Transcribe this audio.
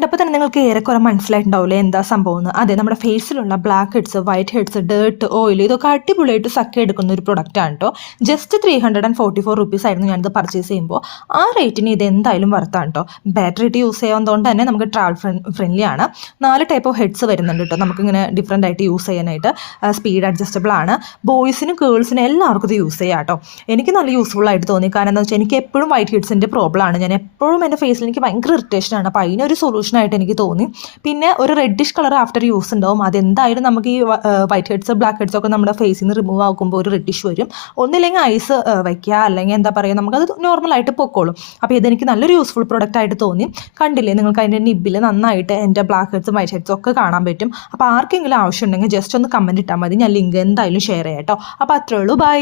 കണ്ടപ്പോൾ തന്നെ നിങ്ങൾക്ക് ഏറെക്കുറെ മനസ്സിലായിട്ടുണ്ടാവില്ലേ എന്താ സംഭവം എന്ന്. അതെ, നമ്മുടെ ഫേസിലുള്ള black heads, white heads, dirt, oil ഇതൊക്കെ അടിപൊളിയായിട്ട് സക്ക് എടുക്കുന്ന ഒരു പ്രൊഡക്റ്റാണ് കേട്ടോ. ജസ്റ്റ് 344 റുപ്പീസ് ആയിരുന്നു ഞാനിത് പർച്ചേസ് ചെയ്യുമ്പോൾ. ആ റേറ്റിന് ഇത് എന്തായാലും വർത്താണ് കേട്ടോ. ബാറ്ററി ഇട്ട് യൂസ് ചെയ്യാവുന്നതുകൊണ്ട് തന്നെ നമുക്ക് ട്രാവൽ ഫ്രണ്ട്ലി ആണ്. 4 ടൈപ്പ് ഓഫ് ഹെഡ്സ് വരുന്നുണ്ട് കേട്ടോ, നമുക്കിങ്ങനെ ഡിഫറെൻ്റ് ആയിട്ട് യൂസ് ചെയ്യാനായിട്ട്. സ്പീഡ് അഡ്ജസ്റ്റബിൾ ആണ്. ബോയ്സിനും ഗേൾസിനും എല്ലാവർക്കും ഇത് യൂസ് ചെയ്യാം കേട്ടോ. എനിക്ക് നല്ല യൂസ്ഫുൾ ആയിട്ട് തോന്നി. കാരണം എന്താ വെച്ചാൽ എനിക്ക് എപ്പോഴും വൈറ്റ് ഹെഡ്സിൻ്റെ പ്രോബ്ലം ആണ്. ഞാൻ എപ്പോഴും എൻ്റെ ഫേസിൽ എനിക്ക് ഭയങ്കര ഇറിറ്റേഷനാണ്. അപ്പോൾ അതിനൊരു സൊല്യൂഷനായിട്ട് എനിക്ക് തോന്നി. പിന്നെ ഒരു റെഡിഷ് കളർ ആഫ്റ്റർ യൂസ് ഉണ്ടാവും. അതെന്തായാലും നമുക്ക് ഈ വൈറ്റ് ഹെഡ്സ്, ബ്ലാക്ക് ഹെഡ്സ് ഒക്കെ നമ്മുടെ ഫേസിൽ നിന്ന് റിമൂവ് ആക്കുമ്പോൾ ഒരു റെഡിഷ് വരും. ഒന്നില്ലെങ്കിൽ ഐസ് വയ്ക്കുക, അല്ലെങ്കിൽ എന്താ പറയുക, നമുക്കത് നോർമലായിട്ട് പൊക്കോളും. അപ്പോൾ ഇതെനിക്ക് നല്ലൊരു യൂസ്ഫുൾ പ്രൊഡക്റ്റ് ആയിട്ട് തോന്നി. കണ്ടില്ലേ, നിങ്ങൾക്ക് അതിൻ്റെ നിബിൽ നന്നായിട്ട് എൻ്റെ ബ്ലാക്ക് ഹെഡ്സും വൈറ്റ് ഹെഡ്സും ഒക്കെ കാണാൻ പറ്റും. അപ്പോൾ ആർക്കെങ്കിലും ആവശ്യമുണ്ടെങ്കിൽ ജസ്റ്റ് ഒന്ന് കമൻറ്റ് ഇട്ടാൽ മതി. ഞാൻ ലിങ്ക് എന്തായാലും ഷെയർ ചെയ്യാം കേട്ടോ. അപ്പോൾ അത്രേ ഉള്ളൂ. ബൈ.